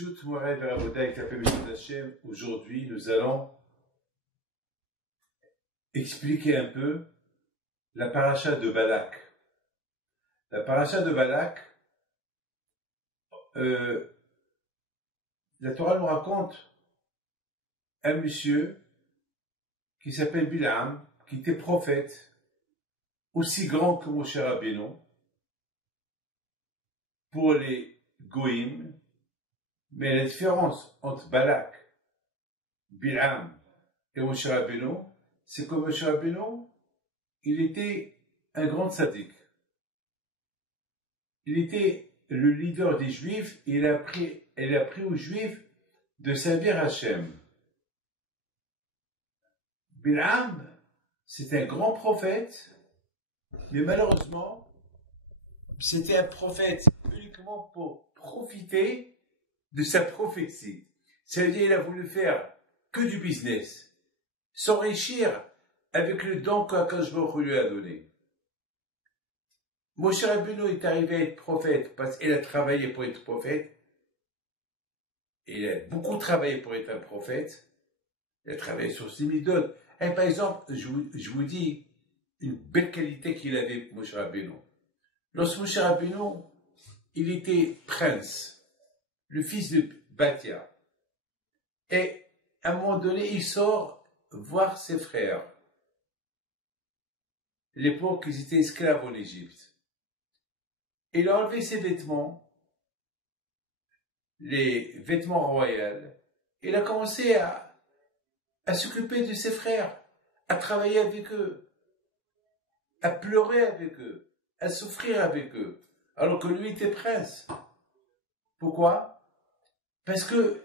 Shoot Moray Veraboda avec la permission d'Hachem. Aujourd'hui, nous allons expliquer un peu la paracha de Balak. La paracha de Balak, la Torah nous raconte un monsieur qui s'appelle Bilam, qui était prophète, aussi grand que Moshe Rabbeinu, pour les Goïm. Mais la différence entre Balak, Bilam et Moshe Rabbeinu, c'est que Moshe Rabbeinu, il était un grand tzaddik. Il était le leader des Juifs et il a appris aux Juifs de servir Hachem. Bilam, c'est un grand prophète, mais malheureusement, c'était un prophète uniquement pour profiter de sa prophétie. C'est-à-dire, il a voulu faire que du business, s'enrichir avec le don qu'Akadosh Baruch Hu lui a donné. Moshe Rabbeinu est arrivé à être prophète parce qu'il a travaillé pour être prophète. Il a beaucoup travaillé pour être un prophète. Il a travaillé sur ses midot. Et par exemple, je vous dis une belle qualité qu'il avait, Moshe Rabbeinu. Lorsque Moshe Rabbeinu, il était prince, le fils de Batia. Et à un moment donné, il sort voir ses frères. L'époque, ils étaient esclaves en Égypte. Il a enlevé ses vêtements, les vêtements royaux. Il a commencé à s'occuper de ses frères, à travailler avec eux, à pleurer avec eux, à souffrir avec eux, alors que lui était prince. Pourquoi? Parce que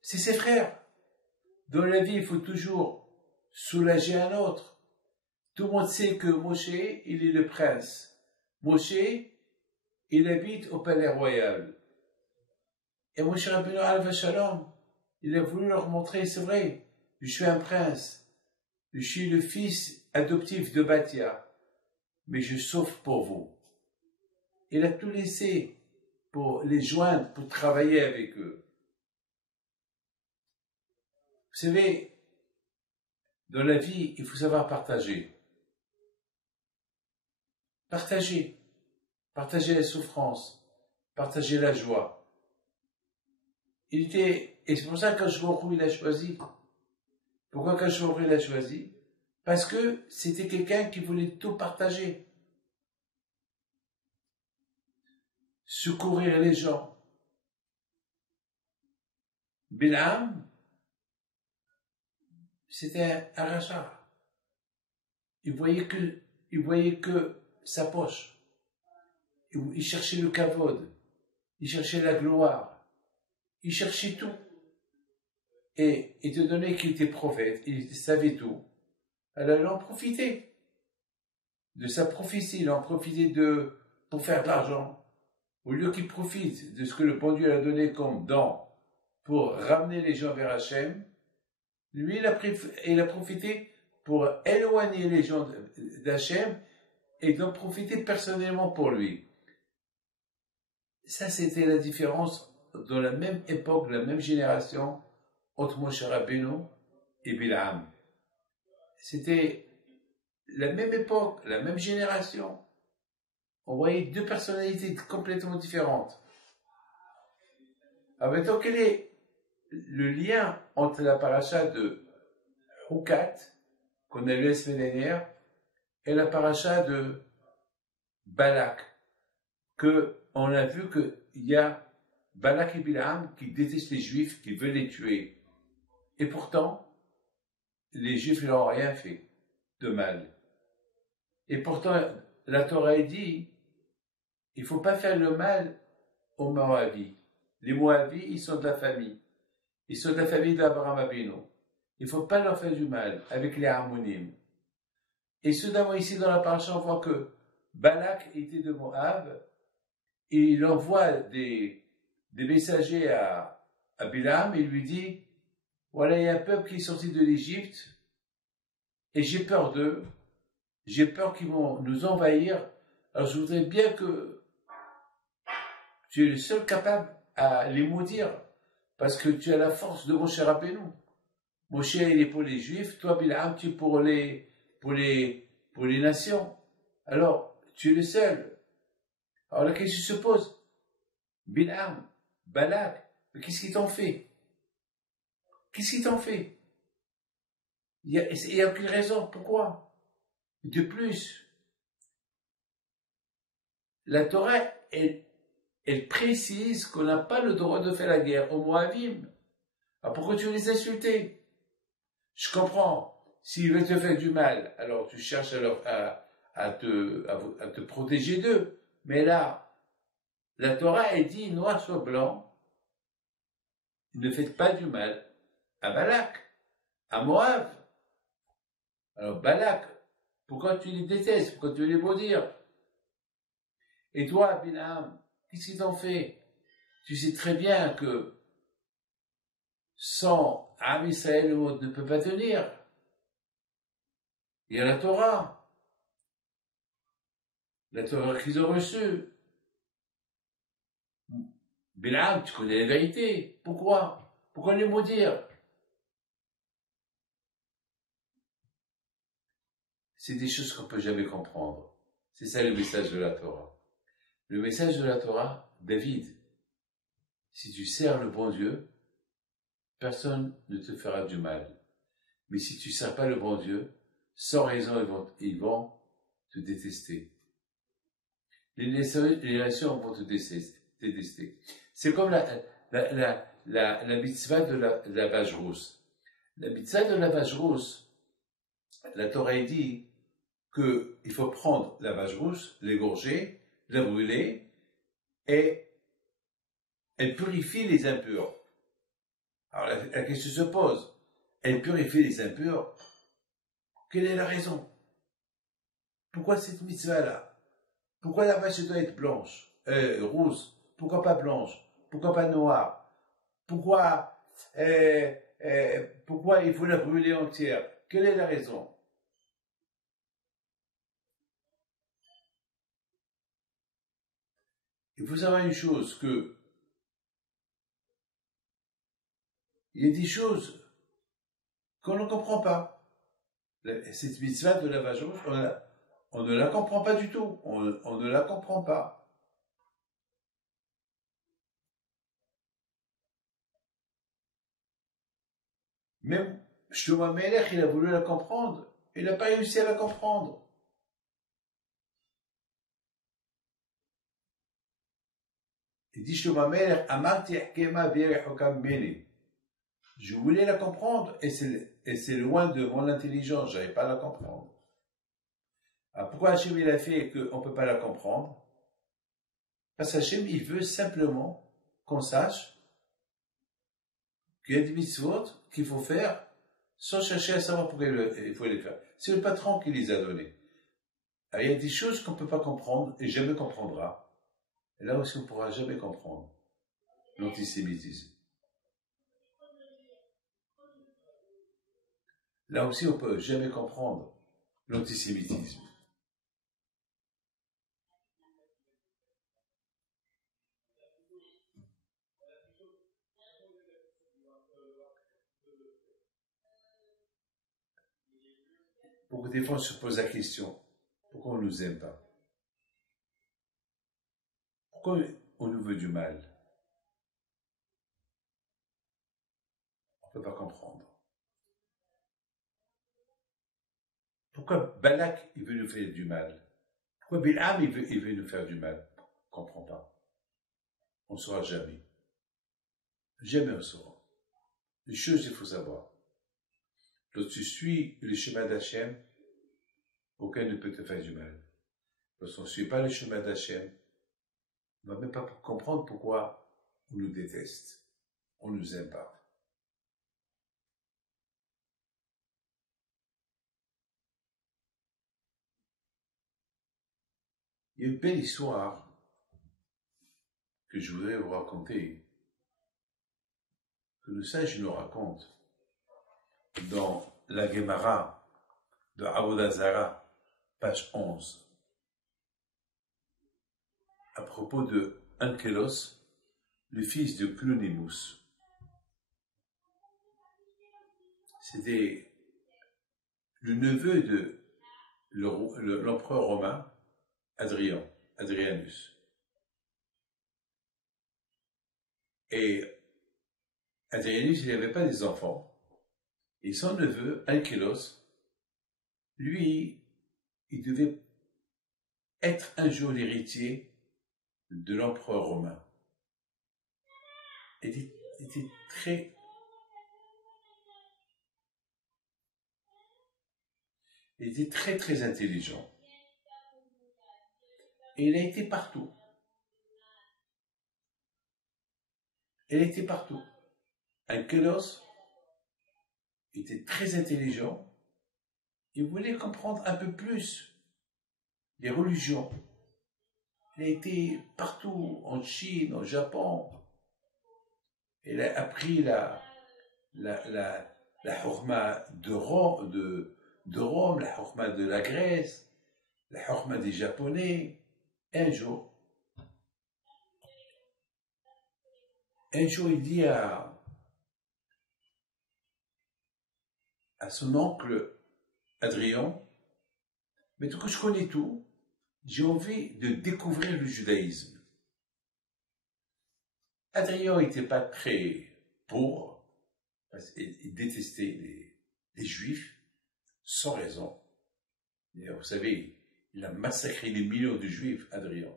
c'est ses frères. Dans la vie, il faut toujours soulager un autre. Tout le monde sait que Moshe, il est le prince. Moshe, il habite au palais royal. Et Moshe Rabbeinu Alav Shalom, il a voulu leur montrer, c'est vrai, je suis un prince. Je suis le fils adoptif de Batia. Mais je souffre pour vous. Il a tout laissé pour les joindre, pour travailler avec eux. Vous savez, dans la vie, il faut savoir partager. Partager. Partager la souffrance. Partager la joie. Et c'est pour ça qu'Akadosh Baruch Hu, il a choisi. Pourquoi Akadosh Baruch Hu, il a choisi? Parce que c'était quelqu'un qui voulait tout partager. Secourir les gens. Bilam, c'était un rachat. Il voyait que sa poche. Il cherchait le kavod. Il cherchait la gloire. Il cherchait tout. Et étant donné qu'il était prophète, il savait tout. Alors il en profitait de sa prophétie. Il en profitait pour faire de l'argent. Au lieu qu'il profite de ce que le bon Dieu a donné comme don pour ramener les gens vers Hachem, lui, il a profité pour éloigner les gens d'Hachem et d'en profiter personnellement pour lui. Ça, c'était la différence dans la même époque, la même génération, entre Moshe Rabbeinu et Bilam. C'était la même époque, la même génération. On voyait deux personnalités complètement différentes. Alors maintenant, quel est le lien entre la paracha de Hukat, qu'on a lu la semaine dernière, et la paracha de Balak, on a vu qu'il y a Balak et Bilam qui détestent les Juifs, qui veulent les tuer. Et pourtant, les Juifs ne leur ont rien fait de mal. Et pourtant, la Torah dit, il ne faut pas faire le mal aux Moavites. Les Moavites, ils sont de la famille. Ils sont de la famille d'Abraham Avinu. Il ne faut pas leur faire du mal avec les harmonimes. Et soudainement, ici dans la paracha, on voit que Balak était de Moab et il envoie des messagers à Bilam et il lui dit, voilà, il y a un peuple qui est sorti de l'Égypte et j'ai peur d'eux. J'ai peur qu'ils vont nous envahir. Alors je voudrais bien que tu es le seul capable à les maudire Parce que tu as la force de Moshe Rabbeinu. Moshe, il est pour les Juifs, toi, Bilham, tu es pour les nations. Alors, tu es le seul. Alors la question se pose. Bilham, Balak, mais qu'est-ce qu'ils t'ont fait? Qu'est-ce qu'ils t'ont fait? Il y a aucune raison. Pourquoi? De plus, la Torah, elle précise qu'on n'a pas le droit de faire la guerre aux Moabim. Alors pourquoi tu les insulter? Je comprends. S'ils veulent te faire du mal, alors tu cherches à te protéger d'eux. Mais là, la Torah, elle dit noir sur blanc, ne faites pas du mal à Balak, à Moab. Alors Balak, pourquoi tu les détestes? Pourquoi tu veux les maudire? Et toi, Bilham, qu'est-ce qu'ils t'ont fait? Tu sais très bien que sans Am Israël, le monde ne peut pas tenir. Il y a la Torah qu'ils ont reçue. Bilham, tu connais la vérité. Pourquoi? Pourquoi les maudire? C'est des choses qu'on ne peut jamais comprendre. C'est ça le message de la Torah. Le message de la Torah, David, si tu sers le bon Dieu, personne ne te fera du mal. Mais si tu ne sers pas le bon Dieu, sans raison, ils vont te détester. Les nations vont te détester. C'est comme la mitzvah de la vache rousse. La mitzvah de la vache rousse, la Torah dit qu'il faut prendre la vache rousse, l'égorger, la brûler, et elle purifie les impurs. Alors la question se pose, elle purifie les impurs, quelle est la raison? Pourquoi cette mitzvah-là? Pourquoi la vache doit être blanche, rousse? Pourquoi pas blanche? Pourquoi pas noire? Pourquoi il faut la brûler entière? Quelle est la raison? Il faut savoir une chose, que il y a des choses qu'on ne comprend pas. Cette mitzvah de la vache rouge, on ne la comprend pas du tout. On ne la comprend pas. Même Shlomo Melech, il a voulu la comprendre. Il n'a pas réussi à la comprendre. Il dit Shlomo Melech, Amarti Hakema V'Yerechokam Meni. Je voulais la comprendre et c'est loin de mon intelligence, je n'arrive pas à la comprendre. Alors pourquoi Hachem il a fait qu'on ne peut pas la comprendre? Parce qu'Hachem il veut simplement qu'on sache qu'il y a des mitzvot qu'il faut faire sans chercher à savoir pourquoi il faut les faire. C'est le patron qui les a donnés. Alors, il y a des choses qu'on ne peut pas comprendre et jamais comprendra. Et là aussi on ne pourra jamais comprendre l'antisémitisme. Là aussi on ne peut jamais comprendre l'antisémitisme. Beaucoup des fois on se pose la question, pourquoi on ne nous aime pas? Pourquoi on nous veut du mal? On ne peut pas comprendre. Pourquoi Balak, il veut nous faire du mal? Pourquoi Bilham, il veut nous faire du mal? On ne comprend pas. On ne saura jamais. Jamais on saura. Les choses, il faut savoir. Lorsque tu suis le chemin d'Hachem, aucun ne peut te faire du mal. Lorsqu'on ne suit pas le chemin d'Hachem, on ne va même pas comprendre pourquoi on nous déteste. On ne nous aime pas. Il y a une belle histoire que je voudrais vous raconter, que le sage nous raconte dans la Gemara de Avodah Zarah, page 11, à propos de Ankelos, le fils de Clonimus. c'était le neveu de l'empereur romain Adrianus. Et Adrianus, il n'avait pas des enfants. Et son neveu, Ankylos, lui, il devait être un jour l'héritier de l'empereur romain. Il était très intelligent. Et il a été partout. Ankylos était très intelligent. Il voulait comprendre un peu plus les religions. Il a été partout, en Chine, au Japon. Il a appris la hurma de Rome, la hurma de la Grèce, la hurma des Japonais. Un jour, il dit à son oncle Adrien, mais tout que je connais tout, j'ai envie de découvrir le judaïsme. Adrien n'était pas très pour, parce qu'il détestait les juifs, sans raison. Et vous savez, il a massacré des millions de juifs, Adrien.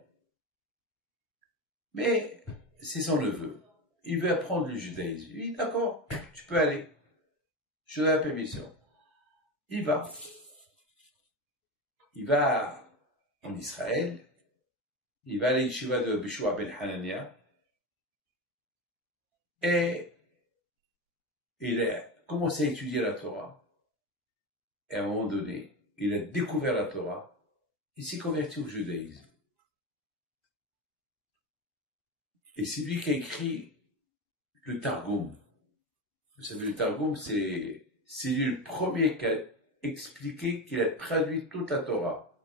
Mais c'est son neveu. Il veut apprendre le judaïsme. Il dit, d'accord, tu peux aller. Je donne la permission. Il va. Il va en Israël. Il va à l'Yeshiva de Bishua ben Hanania. Et il a commencé à étudier la Torah. Et à un moment donné, il a découvert la Torah. Il s'est converti au judaïsme. Et c'est lui qui a écrit le Targum. Vous savez, le Targum, c'est lui le premier qui a expliqué, qu'il a traduit toute la Torah.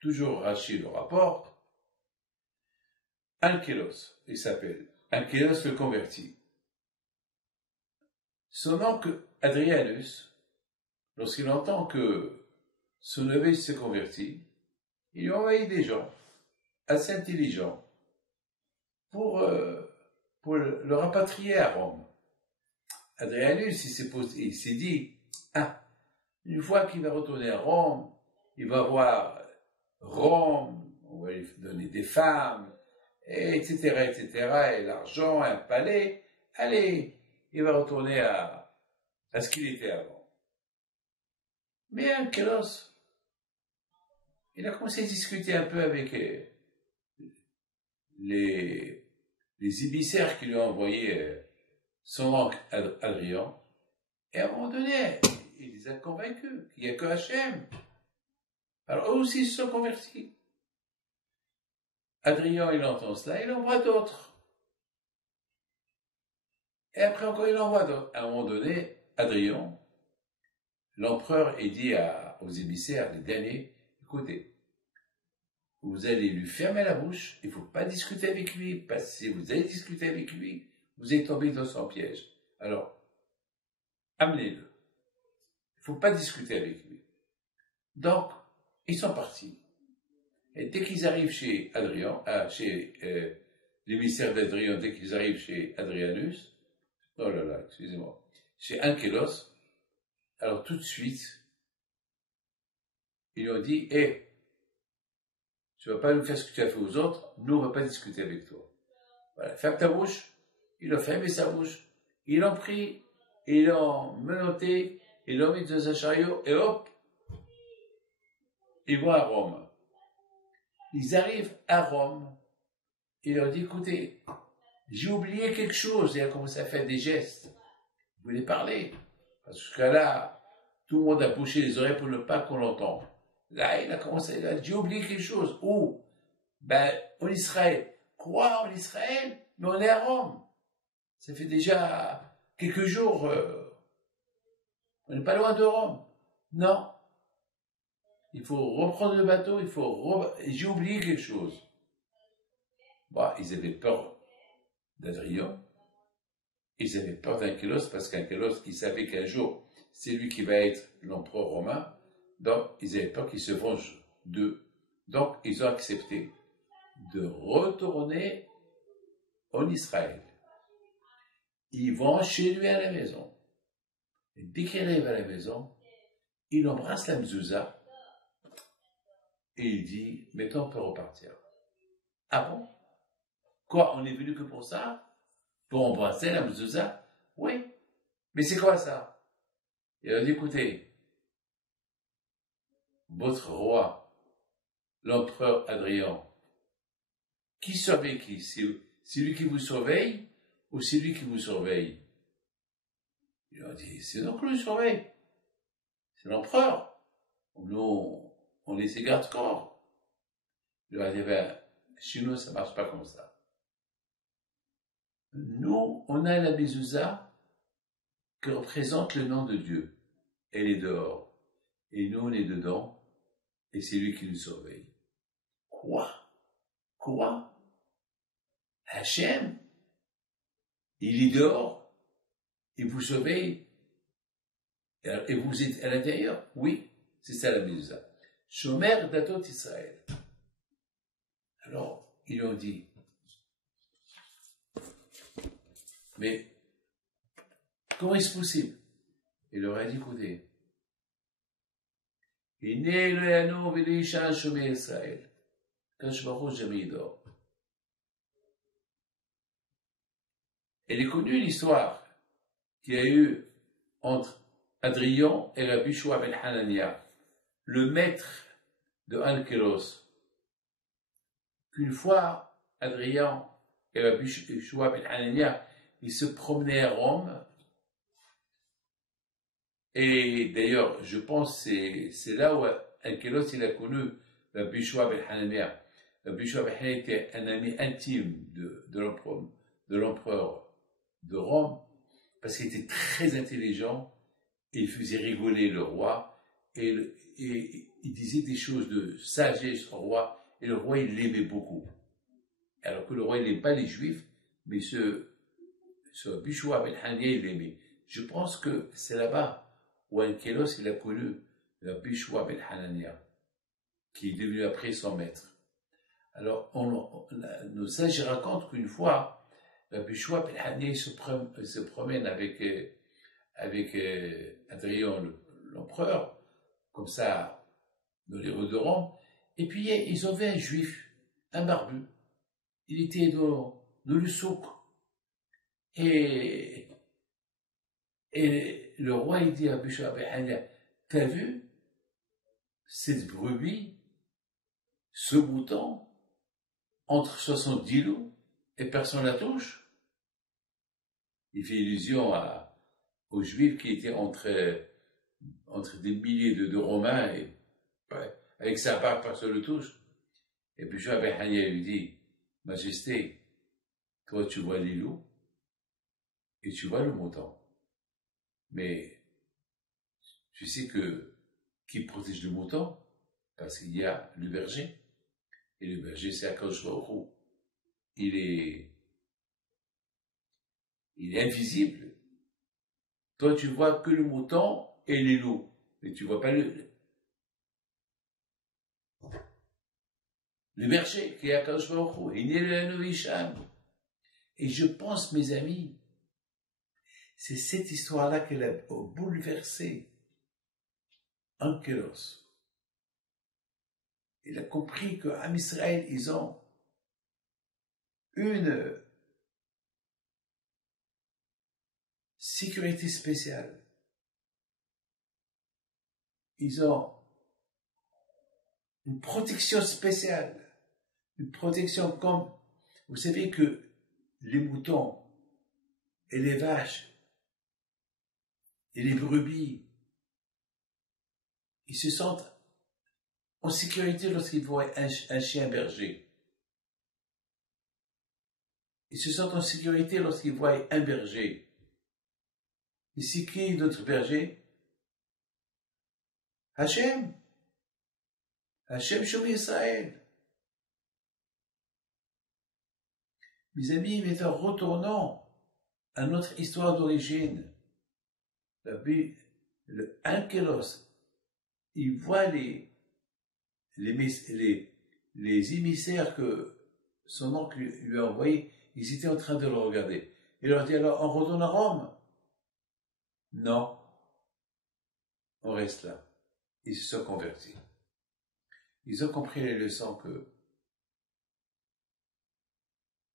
Toujours Rashi le rapporte. Ankylos, il s'appelle. Ankylos le convertit. Son oncle Adrianus, lorsqu'il entend que son neveu s'est converti, il lui a envoyé des gens assez intelligents pour le rapatrier à Rome. Adrianus, il s'est dit, une fois qu'il va retourner à Rome, il va voir Rome, on va lui donner des femmes, etc., et l'argent, un palais. Allez, il va retourner à ce qu'il était avant. Mais Ankylos, il a commencé à discuter un peu avec les émissaires qui lui ont envoyé son oncle Adrien, et à un moment donné, il les a convaincus qu'il n'y a que Hachem. Alors eux aussi se sont convertis. Adrien, il entend cela, il envoie d'autres. Et après encore, il envoie d'autres. À un moment donné, Adrien, l'empereur, il dit aux émissaires, les derniers, écoutez, vous allez lui fermer la bouche, il ne faut pas discuter avec lui, parce que si vous allez discuter avec lui, vous allez tomber dans son piège. Alors, amenez-le. Il ne faut pas discuter avec lui. Donc, ils sont partis. Et dès qu'ils arrivent chez Adrien, l'émissaire d'Adrien, dès qu'ils arrivent chez Adrianus, oh là là, excusez-moi, chez Ankylos, alors tout de suite, ils lui ont dit, tu ne vas pas nous faire ce que tu as fait aux autres, nous on ne va pas discuter avec toi. Voilà, ferme ta bouche. Il a fermé sa bouche. Ils l'ont pris, ils l'ont menotté, ils l'ont mis dans un chariot, et hop, ils vont à Rome. Ils arrivent à Rome, il leur dit, écoutez, j'ai oublié quelque chose, et il a commencé à faire des gestes. Vous voulez parler? Parce que là, tout le monde a bouché les oreilles pour ne pas qu'on l'entende. Là, il a commencé, il a dit, j'ai oublié quelque chose. Où? En Israël. Quoi, en Israël? Mais on est à Rome. Ça fait déjà quelques jours, on n'est pas loin de Rome. Non. Il faut reprendre le bateau, j'ai oublié quelque chose. Bon, ils avaient peur d'Adrien. ils avaient peur d'Ankélos parce qu'Ankélos, ils savaient qu'un jour, c'est lui qui va être l'empereur romain. Donc, ils avaient peur qu'il se venge d'eux. Donc, ils ont accepté de retourner en Israël. Ils vont chez lui à la maison. Et dès qu'il arrive à la maison, il embrasse la mezouza et il dit, maintenant on peut repartir. Ah bon? Quoi, on est venu que pour ça? Pour embrasser la mezouza? Oui. Mais c'est quoi ça? Il a dit, écoutez, votre roi, l'empereur Adrien, qui surveille qui? C'est lui qui vous surveille ou c'est lui qui vous surveille? Il a dit, c'est nous qui le surveille. C'est l'empereur. Nous, on est ses gardes-corps. Il a dit, ben, chez nous, ça ne marche pas comme ça. Nous, on a la mezouza qui représente le nom de Dieu. Elle est dehors. Et nous, on est dedans. Et c'est lui qui nous surveille. Quoi? Quoi? Hachem? Il est dehors. Il vous surveille. Et vous êtes à l'intérieur? Oui. C'est ça la mezouza. Shomer Datot Israël. Alors, ils lui ont dit, mais comment est-ce possible? Il leur a dit, écoutez, il n'est Eloheinu v'leisha Shomer Israël. Kadosh Baruch Hu jamais il dort. Elle est connue l'histoire qu'il y a eu entre Adrien et Rabbi Shua ben Hanania, le maître de Ankelos. Qu'une fois, Adrien et Rabbi Shua ben Hanania, ils se promenaient à Rome. Et d'ailleurs, je pense que c'est là où Ankelos il a connu Rabbi Shua ben Hanania. Rabbi Shua ben Hanania était un ami intime de l'empereur de Rome, parce qu'il était très intelligent, et il faisait rigoler le roi, et il disait des choses de sagesse au roi, et le roi il l'aimait beaucoup. Alors que le roi il n'aimait pas les juifs, mais ce Bishua ben Hania il l'aimait. Je pense que c'est là-bas où Ankelos il a connu le Bishua ben Hanania, qui est devenu après son maître. Alors, nos sages racontent qu'une fois, Rabbi Shua ben Hania se promène avec Adrien l'empereur, comme ça, dans les rues de Rome, et puis ils ont vu un juif, un barbu. Il était dans le souk. Et le roi, il dit à Rabbi Shua ben Hania, t'as vu cette brebis, ce mouton, entre 70 loups, et personne ne la touche? Il fait illusion aux Juifs qui étaient entre des milliers de Romains, et avec sa barbe, personne ne le touche. Et puis Shua ben Hania lui dit, Majesté, toi tu vois les loups, et tu vois le mouton. Mais tu sais qui protège le mouton? Parce qu'il y a le berger. Et le berger, c'est Akadosh Baruch Hu. Il est invisible. Toi, tu vois que le mouton et les loups. Mais tu vois pas le berger qui est Akadosh Baruch Hu. Il n'est le Hisham. Et je pense, mes amis, c'est cette histoire-là qu'elle a bouleversé Ankelos. Il a compris qu'en Israël, ils ont une sécurité spéciale. Ils ont une protection spéciale. Une protection comme, vous savez que les moutons et les vaches et les brebis, ils se sentent en sécurité lorsqu'ils voient un chien berger. Ils se sentent en sécurité lorsqu'ils voient un berger. Et c'est qui notre berger? Hachem. Hachem Shomer Israël. Mes amis, mais en retournant à notre histoire d'origine. Le Ankelos, il voit les émissaires que son oncle lui a envoyés, ils étaient en train de le regarder. Il leur dit alors, on retourne à Rome? Non, on reste là. Ils se sont convertis. Ils ont compris les leçons que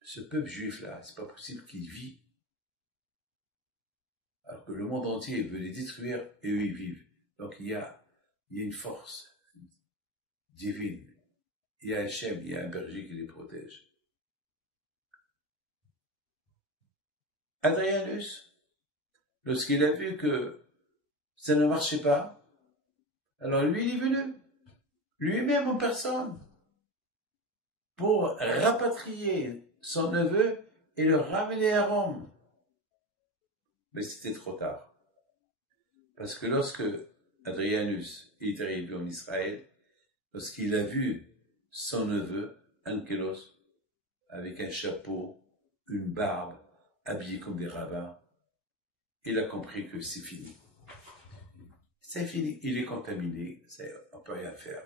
ce peuple juif-là, c'est pas possible qu'il vit, alors que le monde entier veut les détruire et eux ils vivent. Donc il y a une force divine. Il y a Hachem, il y a un berger qui les protège. Adrianus, lorsqu'il a vu que ça ne marchait pas, alors lui, il est venu, lui-même en personne, pour rapatrier son neveu et le ramener à Rome. Mais c'était trop tard. Parce que lorsque Adrianus est arrivé en Israël, lorsqu'il a vu son neveu, Ankelos, avec un chapeau, une barbe, habillé comme des rabbins, il a compris que c'est fini. C'est fini, il est contaminé, on ne peut rien faire.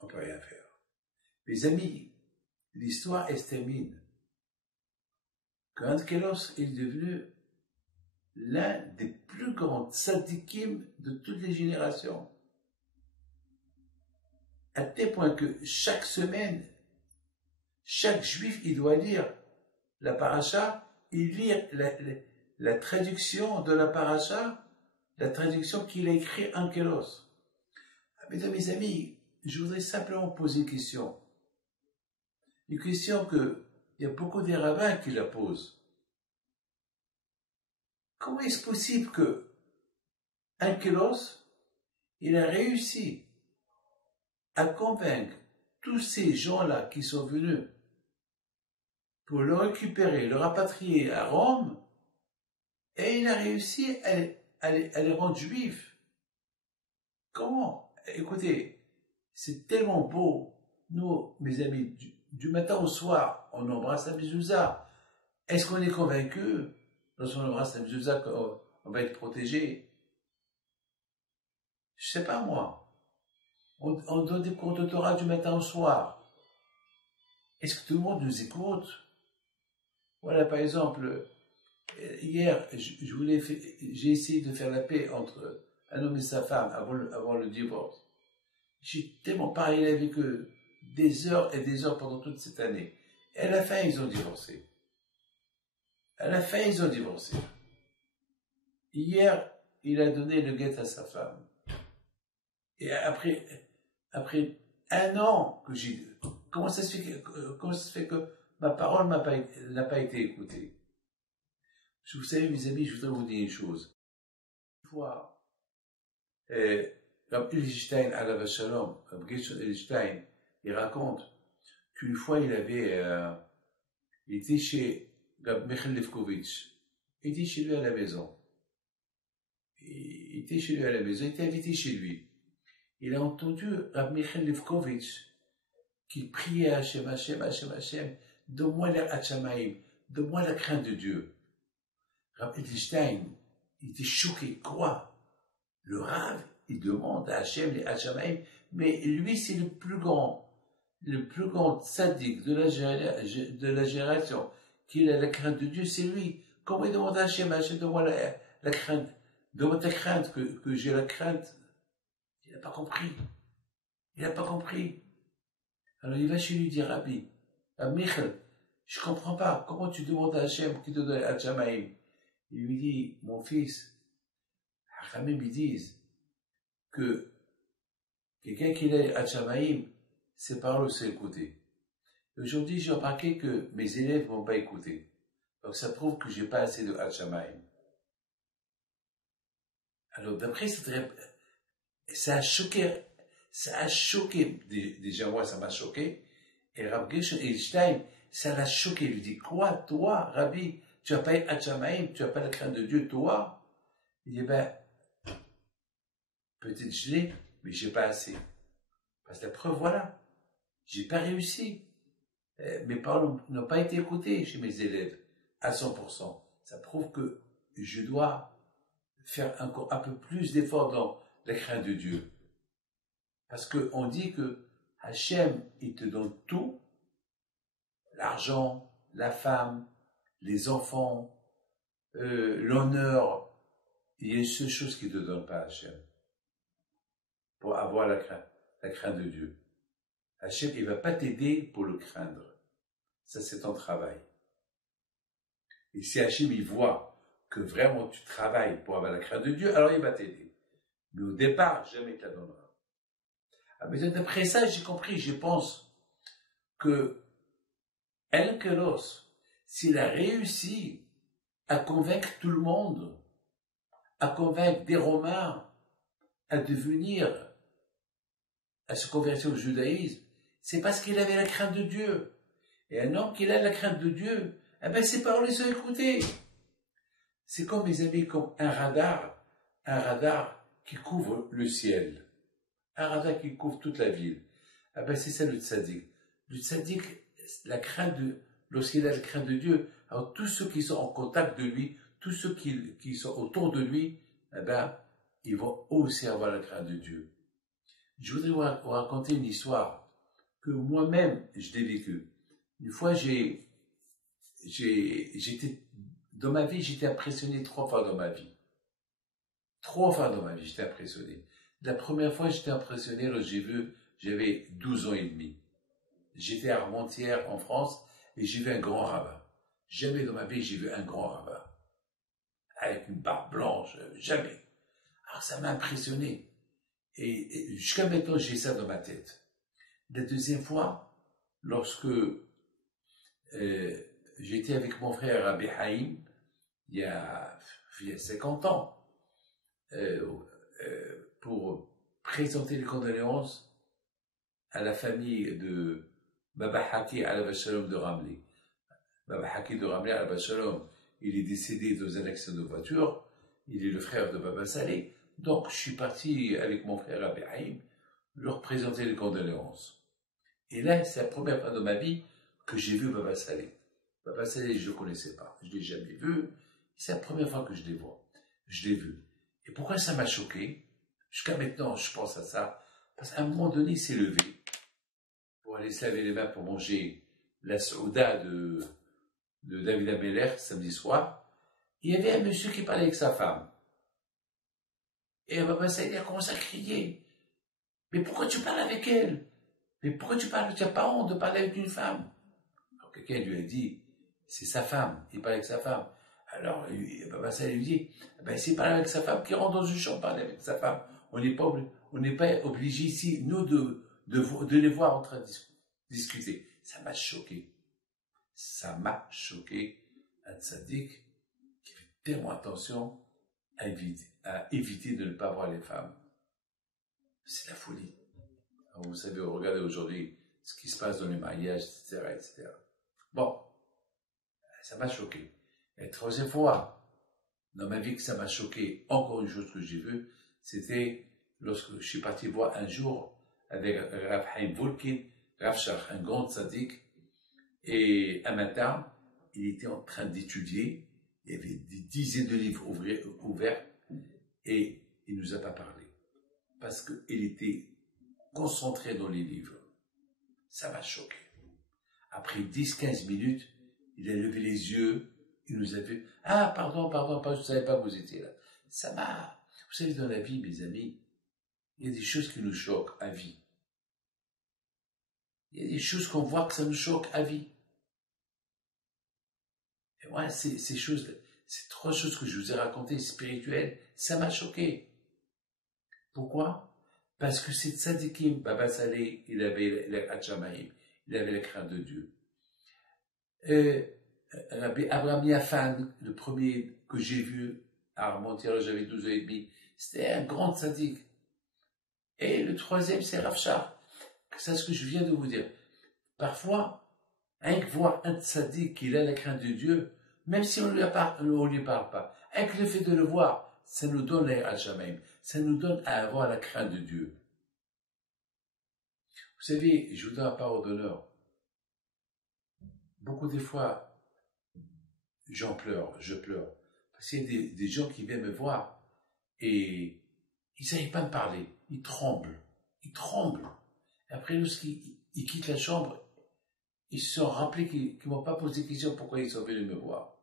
On ne peut rien faire. Mes amis, l'histoire elle se termine. Quand Ankelos est devenu l'un des plus grands tzadikim de toutes les générations. À tel point que chaque semaine, chaque juif, il doit lire la paracha, il lit la traduction de la paracha, la traduction qu'il a écrit Ankelos. Mesdames, mes amis, je voudrais simplement poser une question. Une question que il y a beaucoup de rabbins qui la posent. Comment est-ce possible que Ankelos, il a réussi à convaincre tous ces gens-là qui sont venus pour le récupérer, le rapatrier à Rome, et il a réussi à les rendre juifs? Comment? Écoutez, c'est tellement beau. Nous, mes amis, du matin au soir, on embrasse la mezouza. Est-ce qu'on est convaincu, lorsqu'on embrasse la mezouza, qu'on va être protégé? Je sais pas moi. On donne des cours de Torah du matin au soir. Est-ce que tout le monde nous écoute? Voilà, par exemple, hier, j'ai essayé de faire la paix entre un homme et sa femme avant le divorce. J'ai tellement parlé avec eux des heures et des heures pendant toute cette année. Et à la fin, ils ont divorcé. Hier, il a donné le guet à sa femme. Et après un an que j'ai... Comment ça se fait que ma parole n'a pas été écoutée? Vous savez, mes amis, je voudrais vous dire une chose. Une fois, Rabbi Edelstein, alav shalom, Rabbi Edelstein, il raconte qu'une fois il était chez Rabbi Michel Lefkovitch. Il était chez lui à la maison. Il était invité chez lui. Il a entendu Rabbi Michel Lefkovitch qui priait à Hachem, Hachem, donne-moi la Hachamaïm, donne-moi la crainte de Dieu. Rabbi Edelstein, il était choqué. Quoi? Le Rav, il demande à Hachem les Hachamaïm, mais lui, c'est le plus grand tzaddik de la génération, qui a la crainte de Dieu, c'est lui. Comment il demande à Hachem, donne-moi la crainte, donne-moi ta crainte, que j'ai la crainte? Il n'a pas compris. Alors il va chez lui dire, Rabbi, Michel, je comprends pas, comment tu demandes à Hachem qui te donne Hachamaïm? Il lui dit, mon fils, Hachamim, ils disent que quelqu'un qui a Hachamaïm, ses paroles sont écoutées. Aujourd'hui, j'ai remarqué que mes élèves ne vont pas écouter. Donc ça prouve que j'ai pas assez de Hachamaïm. Alors d'après cette réponse, ça a choqué, déjà moi ça m'a choqué, et Rabbi Edelstein, ça l'a choqué, il lui dit, quoi, toi, Rabbi, tu n'as pas Hachamaïm, tu n'as pas la crainte de Dieu, toi? Il dit, peut-être je l'ai, mais j'ai pas assez. Parce que la preuve, voilà, j'ai pas réussi. Mes paroles n'ont pas été écoutées chez mes élèves. à 100%. Ça prouve que je dois faire encore un peu plus d'efforts dans la crainte de Dieu. Parce qu'on dit que Hachem, il te donne tout, l'argent, la femme, les enfants, l'honneur. Il y a une seule chose qu'il ne te donne pas, Hachem, pour avoir la crainte de Dieu. Hachem, il ne va pas t'aider pour le craindre. Ça, c'est ton travail. Et si Hachem, il voit que vraiment tu travailles pour avoir la crainte de Dieu, alors il va t'aider. Mais au départ, jamais il ne te la donnera. Ah, mais d'après ça, j'ai compris, je pense que El Kelos, s'il a réussi à convaincre tout le monde, à convaincre des Romains à devenir, à se convertir au judaïsme, c'est parce qu'il avait la crainte de Dieu. Et un homme qui a la crainte de Dieu, eh ben ses paroles les sont écoutées. C'est comme, mes amis, comme un radar qui couvre le ciel, un radar qui couvre toute la ville. Ah ben c'est ça le tzaddik. Le tzaddik, la crainte de, lorsqu'il a la crainte de Dieu, alors tous ceux qui sont en contact de lui, tous ceux qui sont autour de lui, eh ben, ils vont aussi avoir la crainte de Dieu. Je voudrais vous raconter une histoire que moi-même, je l'ai vécue. Une fois, dans ma vie, j'étais impressionné 3 fois dans ma vie. 3 fois dans ma vie, j'étais impressionné. La première fois, j'étais impressionné lorsque j'avais 12 ans et demi. J'étais à Armentières, en France, et j'ai vu un grand rabbin. Jamais dans ma vie, j'ai vu un grand rabbin. Avec une barbe blanche, jamais. Alors, ça m'a impressionné. Et jusqu'à maintenant, j'ai ça dans ma tête. La deuxième fois, lorsque j'étais avec mon frère Rabbi Haïm, il y a 50 ans, pour présenter les condoléances à la famille de Baba Haki Alav Shalom de Ramleh. Baba Haki de Ramleh Alav Shalom, il est décédé dans un accident de voiture, il est le frère de Baba Saleh, donc je suis parti avec mon frère Rabbi Haïm leur présenter les condoléances. Et là, c'est la première fois de ma vie que j'ai vu Baba Saleh. Baba Saleh, je ne le connaissais pas, je ne l'ai jamais vu, c'est la première fois que je les vois, je l'ai vu. Et pourquoi ça m'a choqué? Jusqu'à maintenant, je pense à ça, parce qu'à un moment donné, il s'est levé pour aller se laver les mains pour manger la souda de David Ameller samedi soir. Il y avait un monsieur qui parlait avec sa femme. Et Baba Saleh a commencé à crier. Mais pourquoi tu parles avec elle? Mais pourquoi tu n'as pas honte de parler avec une femme? Alors quelqu'un lui a dit, c'est sa femme, il parle avec sa femme. Alors Baba Saleh lui dit, ben, s'il parle avec sa femme, qu'il rentre dans une chambre parler avec sa femme. On n'est pas obligé ici, nous, de les voir en train de discuter. Ça m'a choqué. Ça m'a choqué. Un tzaddik qui fait tellement attention à éviter de ne pas voir les femmes. C'est la folie. Alors, vous savez, regardez aujourd'hui ce qui se passe dans les mariages, etc., etc. Bon, ça m'a choqué. Et la troisième fois, dans ma vie, que ça m'a choqué, encore une chose que j'ai vue, c'était lorsque je suis parti voir un jour avec Rav Haïm Volkin, Rav Shach, un grand tzaddik, et un matin, il était en train d'étudier, il y avait des dizaines de livres ouverts, et il ne nous a pas parlé, parce qu'il était concentré dans les livres. Ça m'a choqué. Après 10-15 minutes, il a levé les yeux, il nous a fait « Ah, pardon, je ne savais pas que vous étiez là. » Ça m'a... Vous savez, dans la vie, mes amis, il y a des choses qui nous choquent à vie. Il y a des choses qu'on voit que ça nous choque à vie. Et moi, ces 3 choses que je vous ai racontées, spirituelles, ça m'a choqué. Pourquoi? Parce que c'est tzadikim, Baba Saleh, il avait il avait la crainte de Dieu. Rabbi Abraham Yafan, le premier que j'ai vu à Armentières, j'avais 12 ans et demi, c'était un grand tzaddik. Et le troisième, c'est Rav Shach. C'est ce que je viens de vous dire. Parfois, rien que voir un tzaddik qui a la crainte de Dieu, même si on ne lui parle pas, rien que le fait de le voir, ça nous donne l'air à jamais. Ça nous donne à avoir la crainte de Dieu. Vous savez, je vous donne la parole d'honneur. Beaucoup de fois, j'en pleure, je pleure. Parce qu'il y a des gens qui viennent me voir et ils n'arrivent pas à me parler. Ils tremblent. Ils tremblent. Et après, lorsqu'ils quittent la chambre, ils se sont rappelés qu'ils ne m'ont pas posé de question pourquoi ils sont venus me voir.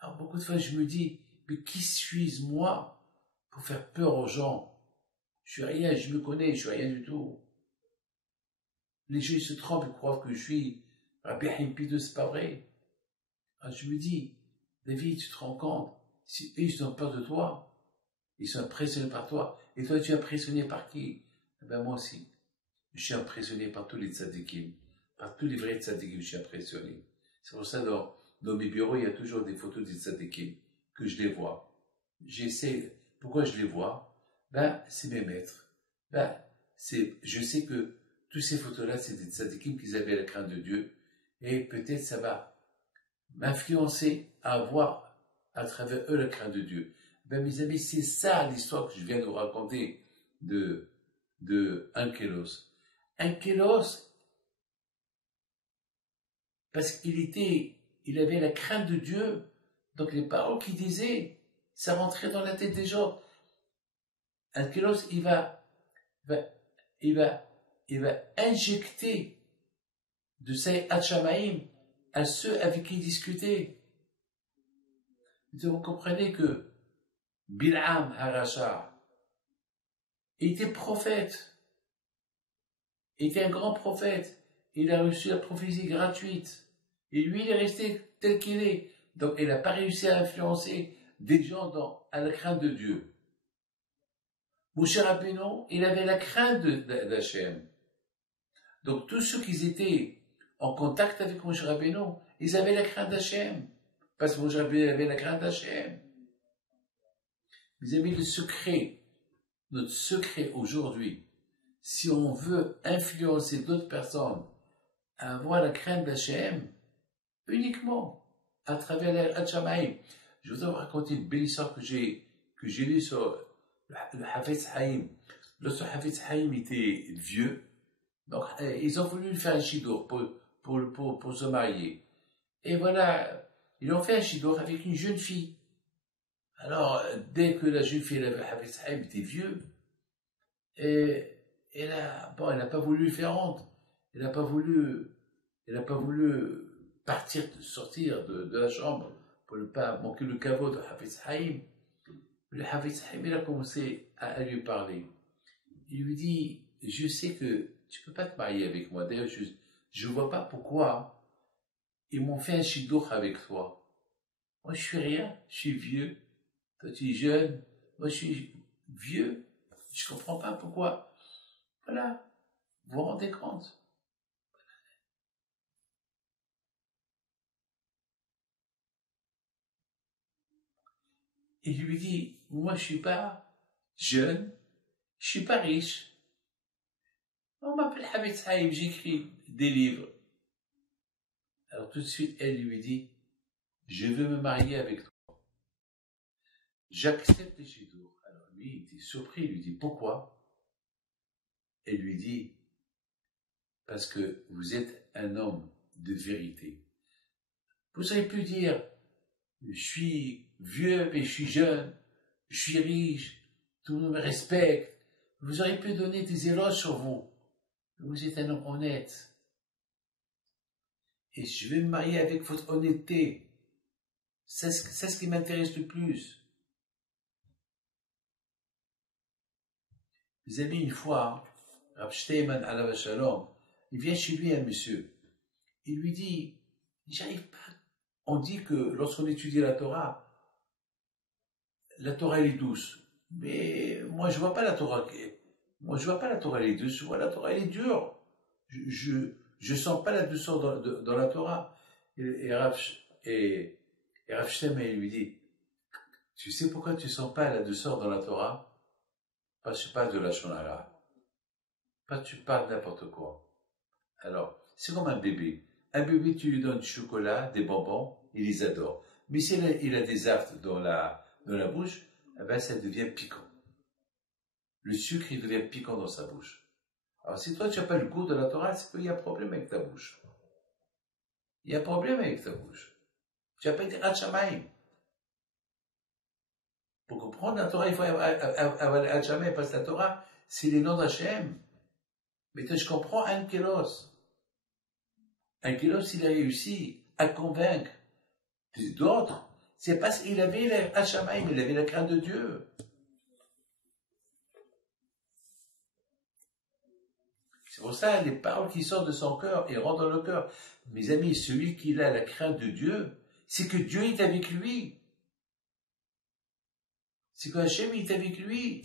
Alors, beaucoup de fois, je me dis, mais qui suis-je, moi, pour faire peur aux gens? Je suis rien, je me connais, je suis rien du tout. Les gens, ils se trompent, ils croient que je suis Rabbi Haïm Pidou, c'est pas vrai. Alors, je me dis, David, tu te rends compte, si eux, ils ont peur de toi, ils sont impressionnés par toi, et toi, tu es impressionné par qui? Eh ben, moi aussi. Je suis impressionné par tous les tzadikim, par tous les vrais tzadikim, je suis impressionné. C'est pour ça, dans mes bureaux, il y a toujours des photos des tzadikim, que je les vois. J'essaie, pourquoi je les vois? Ben, c'est mes maîtres. Ben, je sais que toutes ces photos-là, c'est des tzadikim qui avaient la crainte de Dieu, et peut-être ça va m'influencer à avoir à travers eux la crainte de Dieu. Ben, mes amis, c'est ça l'histoire que je viens de vous raconter de Ankelos. Ankelos, parce il avait la crainte de Dieu, donc les paroles qu'il disait, ça rentrait dans la tête des gens. Ankelos, il va injecter de Saïd Hachamaïm à ceux avec qui il discutait. Vous comprenez que Bil'am Harasha, il était prophète, il était un grand prophète, il a reçu la prophétie gratuite, et lui il est resté tel qu'il est, donc il n'a pas réussi à influencer des gens à la crainte de Dieu. Moshe Rabbeinu, il avait la crainte d'Hachem. Donc tous ceux qui étaient en contact avec Moshe Rabbeinu, ils avaient la crainte d'Hachem, parce que Moshe Rabbeinu avait la crainte d'Hachem. Mes amis, notre secret aujourd'hui, si on veut influencer d'autres personnes à avoir la crainte d'Hachem, uniquement à travers les Hachamaïm. Je vous ai raconté une belle histoire que j'ai lue sur le Hafetz Haïm. Lorsque Hafetz Haïm était vieux, donc ils ont voulu lui faire un shidour pour se marier. Et voilà, ils ont fait un shidour avec une jeune fille. Alors, dès que la jeune fille, le Hafetz Haïm était vieux, et elle n'a pas voulu lui faire honte. Elle n'a pas voulu sortir de la chambre pour ne pas manquer le caveau de Hafetz Haïm. Le Hafetz Haïm, il a commencé à lui parler. Il lui dit, je sais que tu ne peux pas te marier avec moi. D'ailleurs, je ne vois pas pourquoi ils m'ont fait un shidduch avec toi. Moi, je suis rien, je suis vieux. Toi, tu es jeune. Moi, je suis vieux. Je ne comprends pas pourquoi. Voilà. Vous vous rendez compte? Il lui dit, moi, je suis pas jeune. Je suis pas riche. On m'appelle Hafetz Haïm, j'écris des livres. Alors tout de suite, elle lui dit, je veux me marier avec toi. J'accepte les shidduch. Alors lui, il était surpris, il lui dit, pourquoi? Elle lui dit, parce que vous êtes un homme de vérité. Vous auriez pu dire, je suis vieux, mais je suis jeune, je suis riche, tout le monde me respecte. Vous auriez pu donner des éloges sur vous. Vous êtes un homme honnête. Et je vais me marier avec votre honnêteté. C'est ce qui m'intéresse le plus. Mes amis, une fois, Rav Shteiman alav shalom, il vient chez lui un monsieur. Il lui dit, j'arrive pas. On dit que lorsqu'on étudie la Torah elle est douce. Mais moi, je vois pas la Torah. Moi, je vois pas la Torah elle est douce. Je vois la Torah elle est dure. Je sens pas la douceur dans la Torah. Et Rav Shteiman lui dit, tu sais pourquoi tu sens pas la douceur dans la Torah? Parce que tu parles de la Shonara. Pas tu parles n'importe quoi. Alors, c'est comme un bébé. Un bébé, tu lui donnes du chocolat, des bonbons, il les adore. Mais s'il a des aftes dans la bouche, eh ben, ça devient piquant. Le sucre, il devient piquant dans sa bouche. Alors, si toi, tu n'as pas le goût de la Torah, c'est qu'il y a un problème avec ta bouche. Il y a un problème avec ta bouche. Tu vas pas dire Hachamaim. Pour comprendre la Torah, il faut avoir Hachamaim, parce que la Torah, c'est les noms d'Hachem. Mais je comprends Ankelos. Ankelos, il a réussi à convaincre d'autres. C'est parce qu'il avait le Hachamaim, il avait la crainte de Dieu. C'est pour ça, les paroles qui sortent de son cœur et rentrent dans le cœur. Mes amis, celui qui a la crainte de Dieu, c'est que Dieu est avec lui. C'est que Hachem est avec lui.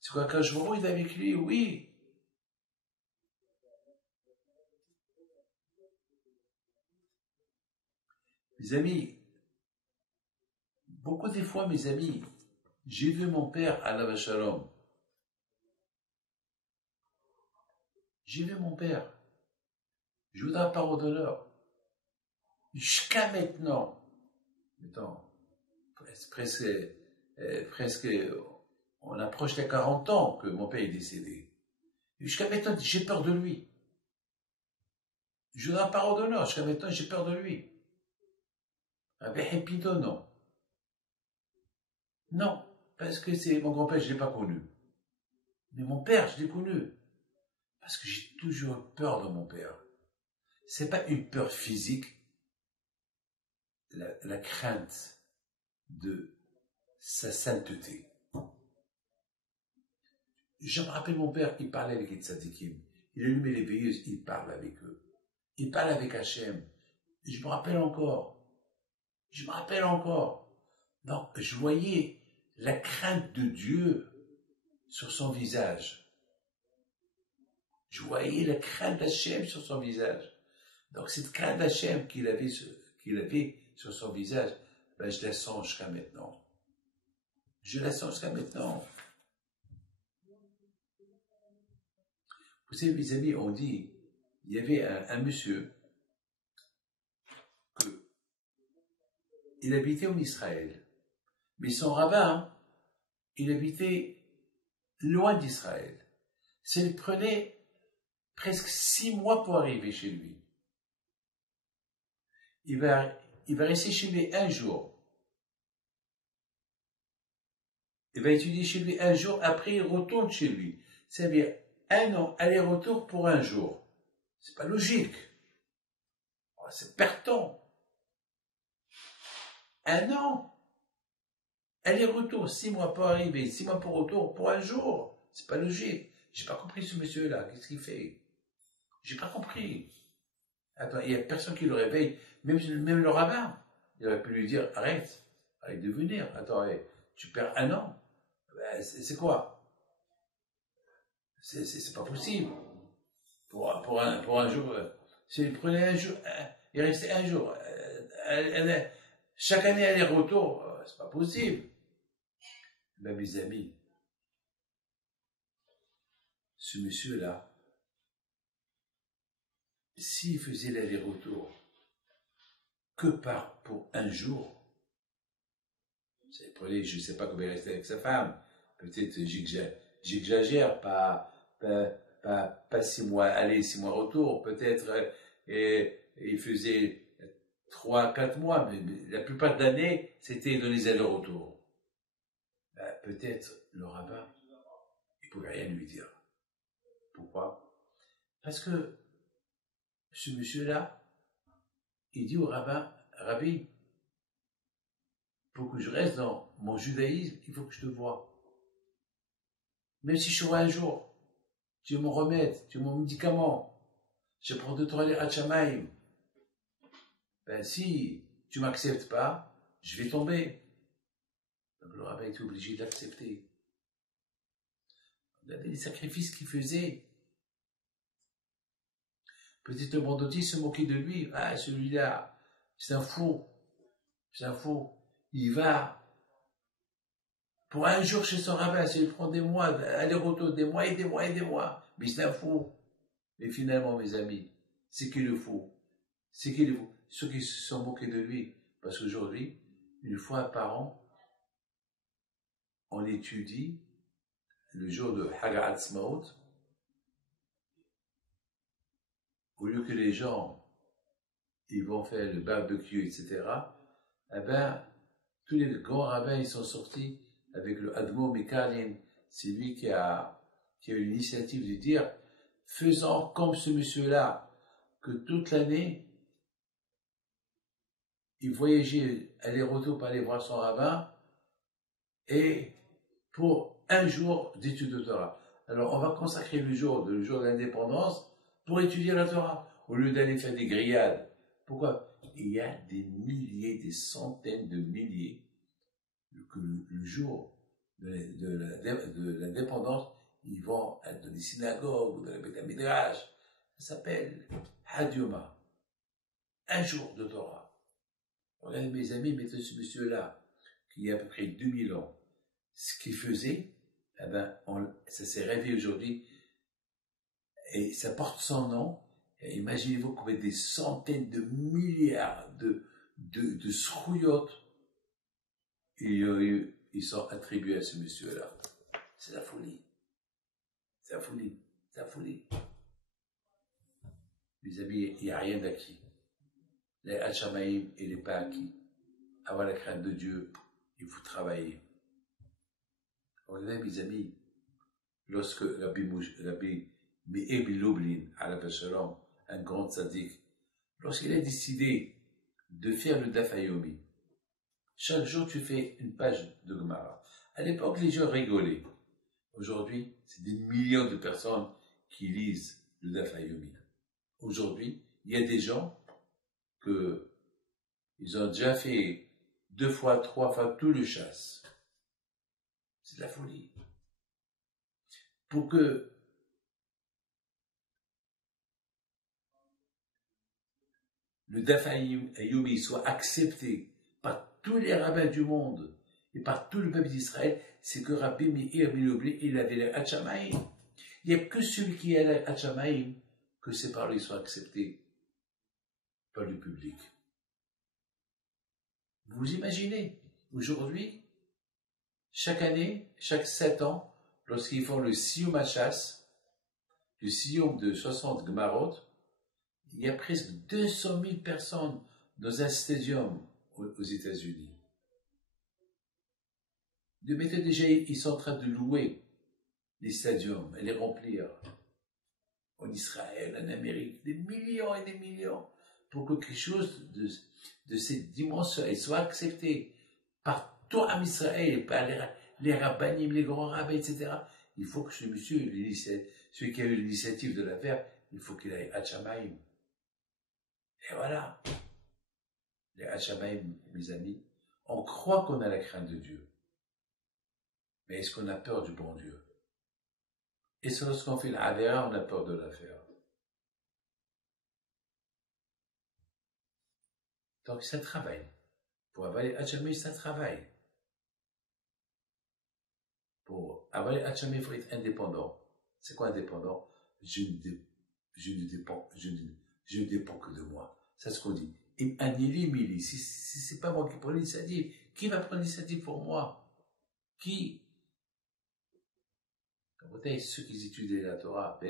C'est que Kajmoro est avec lui, oui. Mes amis, beaucoup des fois, mes amis, j'ai vu mon père à la Shalom. J'ai vu mon père. Je voudrais un parole d'honneur. Jusqu'à maintenant, presque, on approche les 40 ans que mon père est décédé. Jusqu'à maintenant, j'ai peur de lui. Je voudrais un parole d'honneur. Jusqu'à maintenant, j'ai peur de lui. Avec Hépido, non. Non, parce que c'est mon grand-père, je ne l'ai pas connu. Mais mon père, je l'ai connu. Parce que j'ai toujours eu peur de mon père. C'est pas une peur physique, la crainte de sa sainteté. Je me rappelle mon père, il parlait avec les tzadikim. Il allumait les veilleuses, il parle avec eux. Il parle avec Hachem. Je me rappelle encore. Donc, je voyais la crainte de Dieu sur son visage. Je voyais la crainte d'Hachem sur son visage. Donc, cette crainte d'Hachem qu'il avait sur son visage, ben, je la sens jusqu'à maintenant. Vous savez, mes amis, on dit, il y avait un monsieur, il habitait en Israël, mais son rabbin, il habitait loin d'Israël. Ça lui prenait presque 6 mois pour arriver chez lui. Il va rester chez lui un jour. Il va étudier chez lui un jour, après il retourne chez lui. C'est-à-dire 1 an, aller-retour pour un jour. C'est pas logique. C'est perdant. 1 an. Aller-retour, 6 mois pour arriver, 6 mois pour retour, pour un jour. C'est pas logique. J'ai pas compris ce monsieur-là. Qu'est-ce qu'il fait? J'ai pas compris. Attends, il y a personne qui le réveille. Même le rabbin. Il aurait pu lui dire, arrête de venir. Attends, tu perds 1 an. C'est quoi? C'est pas possible. Pour un jour. S'il prenait un jour, il restait un jour. Chaque année, aller-retour, c'est pas possible. Ben, mes amis, ce monsieur-là, s'il faisait l'aller-retour que pour un jour, je ne sais pas comment il restait avec sa femme, peut-être j'exagère, pas 6 mois aller, 6 mois retour, peut-être il faisait 3-4 mois, mais la plupart de l'année, c'était dans les allers-retours. Peut-être le rabbin, il ne pouvait rien lui dire. Pourquoi? Parce que ce monsieur-là, il dit au rabbin, Rabbi, pour que je reste dans mon judaïsme, il faut que je te voie. Même si je vois un jour, tu es mon remède, tu es mon médicament, je prends de toi les Hachamaim. Ben si tu ne m'acceptes pas, je vais tomber. Donc le rabbin était obligé d'accepter. Regardez les sacrifices qu'il faisait. Peut-être le monde entier se moquait de lui. Ah, celui-là, c'est un fou. Il va pour un jour chez son rabbin, ça lui prend des mois, aller-retour, des mois. Mais c'est un fou. Mais finalement, mes amis, c'est qui le fou? Ceux qui se sont moqués de lui. Parce qu'aujourd'hui, une fois par an, on étudie le jour de Hag Ha'atzmaut. Au lieu que les gens, ils vont faire le barbecue, etc., eh ben, tous les grands rabbins, ils sont sortis avec le Admo Mekalin. C'est lui qui a eu l'initiative de dire, faisons comme ce monsieur-là, que toute l'année, il voyageait aller-retour pour aller voir son rabbin, et pour un jour d'étude de Torah. Alors, on va consacrer le jour de l'indépendance pour étudier la Torah, au lieu d'aller faire des grillades. Pourquoi? Il y a des milliers, des centaines de milliers, que le jour de l'indépendance, ils vont être dans des synagogues ou dans les Beth Midrash. Ça s'appelle Hadioma. Un jour de Torah. Regardez, mes amis, mettez ce monsieur-là, qui a à peu près 2000 ans, ce qu'il faisait, eh ben, ça s'est réveillé aujourd'hui, et ça porte son nom. Et imaginez-vous combien des centaines de milliards de srouillottes ils sont attribués à ce monsieur-là. C'est la folie. C'est la folie. C'est la folie. Mes amis, il n'y a rien d'acquis. Les Hachamaïm, il n'est pas acquis. Avoir la crainte de Dieu, il faut travailler. Regardez, mes amis, lorsque Rabbi Meir Lublin, alav shalom, un grand tzaddik, lorsqu'il a décidé de faire le Daf Yomi, chaque jour tu fais une page de Gemara. À l'époque, les gens rigolaient. Aujourd'hui, c'est des millions de personnes qui lisent le Daf Yomi. Aujourd'hui, il y a des gens ils ont déjà fait 2 fois, 3 fois tout le chasse. C'est de la folie. Pour que le Daf Yomi soit accepté par tous les rabbins du monde et par tout le peuple d'Israël, c'est que Rabbi Meir Lublin, il avait les Hachamaïm. Il n'y a que celui qui a les Hachamaïm que ses paroles soient acceptées par le public. Vous imaginez, aujourd'hui, chaque année, chaque 7 ans, lorsqu'ils font le Siyum Hachas, le Siyum de 60 Gemarot, il y a presque 200 000 personnes dans un stadium aux États-Unis. De méthode déjà, ils sont en train de louer les stadiums et les remplir. En Israël, en Amérique, des millions et des millions, pour que quelque chose de cette dimension soit accepté par tout en Israël, par les rabbinim, les grands rabbins, etc. Il faut que ce monsieur, celui qui a eu l'initiative de la faire, il faut qu'il aille à Hachamaïm. Et voilà. Les Hachamaïm, mes amis, on croit qu'on a la crainte de Dieu. Mais est-ce qu'on a peur du bon Dieu? Est-ce que lorsqu'on fait l'Avera, on a peur de la faire? Donc ça travaille. Pour avoir les Hachamaïm, ça travaille. Pour avoir les Hachamaïm, il faut être indépendant. C'est quoi indépendant? Je ne dépends que de moi. C'est ce qu'on dit. Si c'est pas moi qui prends l'initiative, qui va prendre l'initiative pour moi? Qui? Ceux qui étudient la Torah,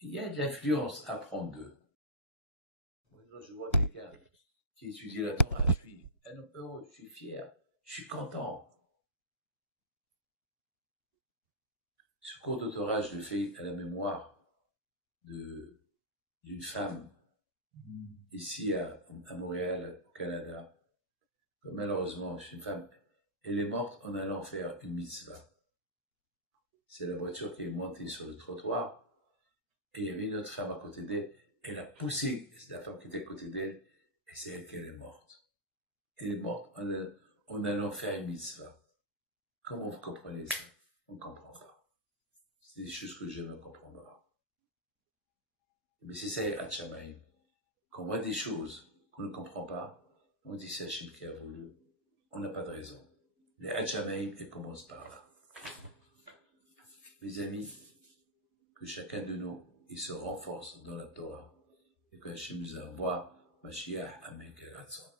il y a de l'influence à prendre d'eux. Moi, je vois quelqu'un qui étudie la Torah, je suis un homme heureux, je suis fier, je suis content. Ce cours de Torah, je le fais à la mémoire d'une femme ici à Montréal, au Canada. Malheureusement, c'est une femme, elle est morte en allant faire une mitzvah. C'est la voiture qui est montée sur le trottoir et il y avait une autre femme à côté d'elle. Elle a poussé la femme qui était à côté d'elle et c'est elle qu'elle est morte. Elle est morte en allant faire une mitzvah. Comment vous comprenez ça? On ne comprend pas. C'est des choses que jamais on comprendra. Mais c'est ça, Hachamaïm. Quand on voit des choses qu'on ne comprend pas, on dit c'est Hachem qui a voulu. On n'a pas de raison. Les Hachamaïm, elles commencent par là. Mes amis, que chacun de nous, il se renforce dans la Torah. Et que Hachem nous envoie Mashiach, Amen, Keratzon.